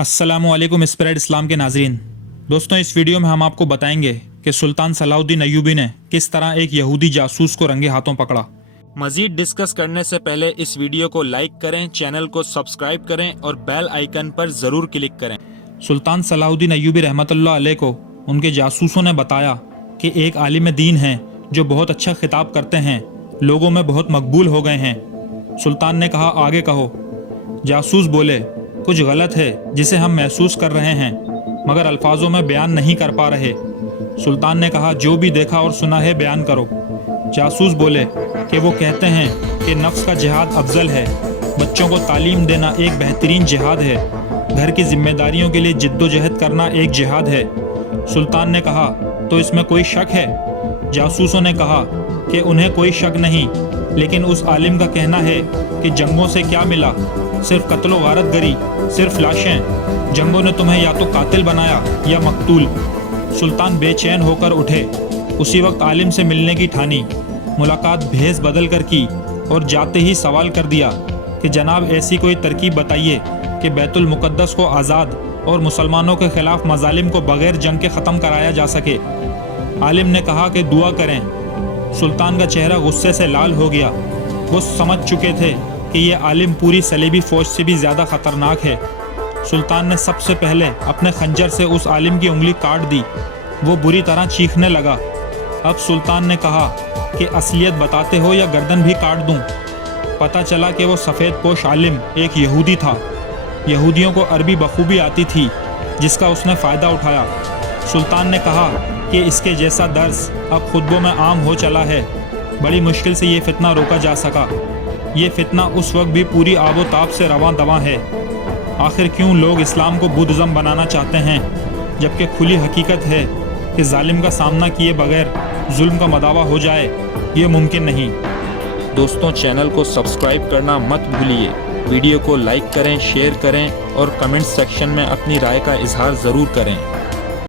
अस्सलामुअलैकुम स्प्रेड इस्लाम के नाजरीन। दोस्तों, इस वीडियो में हम आपको बताएंगे कि सुल्तान सलाहुद्दीन अय्यूबी ने किस तरह एक यहूदी जासूस को रंगे हाथों पकड़ा। मजीद डिस्कस करने से पहले इस वीडियो को लाइक करें, चैनल को सब्सक्राइब करें और बेल आइकन पर ज़रूर क्लिक करें। सुल्तान सलाहुद्दीन अय्यूबी रहमतुल्लाह अलैह को उनके जासूसों ने बताया कि एक आलिम दीन हैं जो बहुत अच्छा खिताब करते हैं, लोगों में बहुत मकबूल हो गए हैं। सुल्तान ने कहा, आगे कहो। जासूस बोले, कुछ गलत है जिसे हम महसूस कर रहे हैं मगर अल्फाजों में बयान नहीं कर पा रहे। सुल्तान ने कहा, जो भी देखा और सुना है बयान करो। जासूस बोले कि वो कहते हैं कि नफ्स का जिहाद अफजल है, बच्चों को तालीम देना एक बेहतरीन जिहाद है, घर की जिम्मेदारियों के लिए जिद्दोजहद करना एक जिहाद है। सुल्तान ने कहा, तो इसमें कोई शक है? जासूसों ने कहा कि उन्हें कोई शक नहीं, लेकिन उस आलिम का कहना है कि जंगों से क्या मिला, सिर्फ कत्ल व गारत गरी, सिर्फ लाशें। जंगों ने तुम्हें या तो कातिल बनाया या मकतूल। सुल्तान बेचैन होकर उठे। उसी वक्त आलिम से मिलने की ठानी। मुलाकात भेस बदल कर की और जाते ही सवाल कर दिया कि जनाब, ऐसी कोई तरकीब बताइए कि बैतुल मुक़द्दस को आज़ाद और मुसलमानों के खिलाफ मजालिम को बगैर जंग के ख़त्म कराया जा सके। आलिम ने कहा कि दुआ करें। सुल्तान का चेहरा गुस्से से लाल हो गया। वो समझ चुके थे कि ये आलिम पूरी सलेबी फ़ौज से भी ज़्यादा ख़तरनाक है। सुल्तान ने सबसे पहले अपने खंजर से उस आलिम की उंगली काट दी। वो बुरी तरह चीखने लगा। अब सुल्तान ने कहा कि असलियत बताते हो या गर्दन भी काट दूं। पता चला कि वो सफ़ेद पोश आलिम एक यहूदी था। यहूदियों को अरबी बखूबी आती थी, जिसका उसने फ़ायदा उठाया। सुल्तान ने कहा कि इसके जैसा दर्स अब खुतबों में आम हो चला है। बड़ी मुश्किल से ये फितना रोका जा सका। ये फितना उस वक्त भी पूरी आबो ताब से रवां दवां है। आखिर क्यों लोग इस्लाम को बुद्धिज़्म बनाना चाहते हैं, जबकि खुली हकीकत है कि जालिम का सामना किए बगैर जुल्म का मदावा हो जाए, ये मुमकिन नहीं। दोस्तों, चैनल को सब्सक्राइब करना मत भूलिए। वीडियो को लाइक करें, शेयर करें और कमेंट सेक्शन में अपनी राय का इजहार ज़रूर करें।